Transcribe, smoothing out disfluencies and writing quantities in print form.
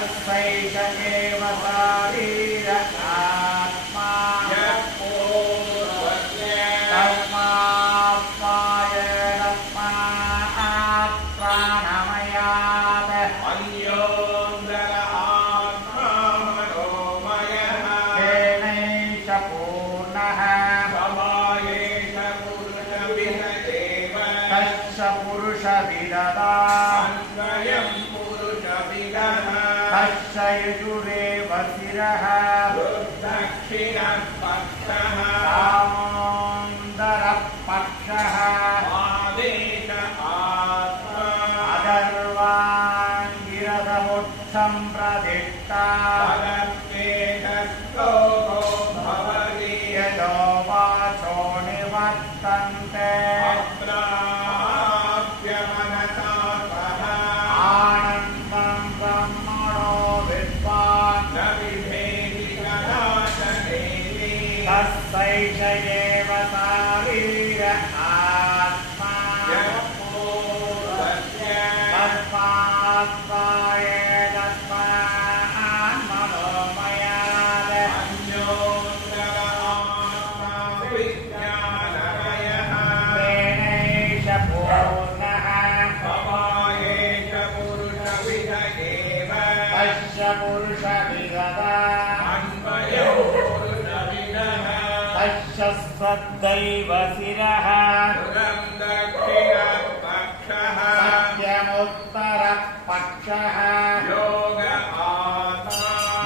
तस्सैष एव शारीर आत्मा तस्मात्मायेन प्राणमयात् अन्योऽन्तः आत्मा मनोमयः तेनैष पूर्णः समायेष पुरुषविददेव तस्य पुरुषविदता अन्वयम् पुरुषविदः तस्य यजुरेव शिरः दक्षिणः पक्षः सामोन्दरः पक्षः आदेश आत्मा अदर्वाङ्गिरसमुत्सम्प्रदिष्टा तदप्येतस्तो भवति यतो वाचो निवर्तन्ते अप्राप्य मनसा सह आनन्दं ब्रह्मणो विद्वान् न विभेति कदाचनेति तस्सैष एव शारीर आत्मा तस्मात्मायेन मनोमयात् अन्योऽन्तः आत्मा विज्ञानमयः तेनैष पूर्णः समायेष पुरुषविद एव तस्य पुरुषविदता अन्वयो पुरुषविदः तस्य स्वद्दैव शिरः दक्षिणः पक्षः सत्यमुत्तरः पक्षः योग